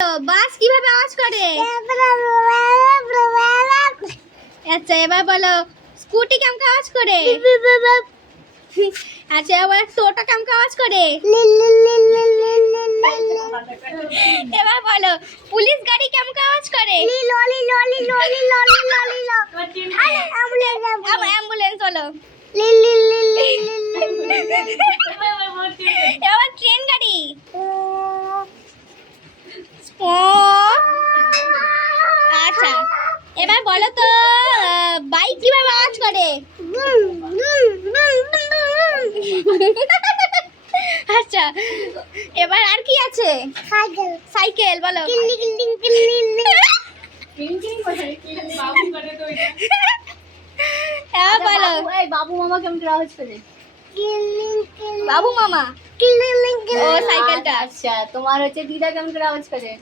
বাস কিভাবে আওয়াজ করে? আচ্ছা এবার বলো স্কুটি কেমন আওয়াজ করে? আচ্ছা এবার টোটো কেমন আওয়াজ করে? এবার বলো পুলিশ গাড়ি কেমন আওয়াজ করে? অ্যাম্বুলেন্স হলো। এবার ট্রেন গাড়ি। আচ্ছা এবার বলো তো বাইক কিভাবে আওয়াজ করে? আচ্ছা এবার আর কি আছে? সাইকেল বলো। হ্যাঁ বলো বাবু মামা কেমন আওয়াজ করে? বাবু মামা ও সাইকেলটা। আচ্ছা তোমার হচ্ছে দিদা কেমন করে আওয়াজ করে?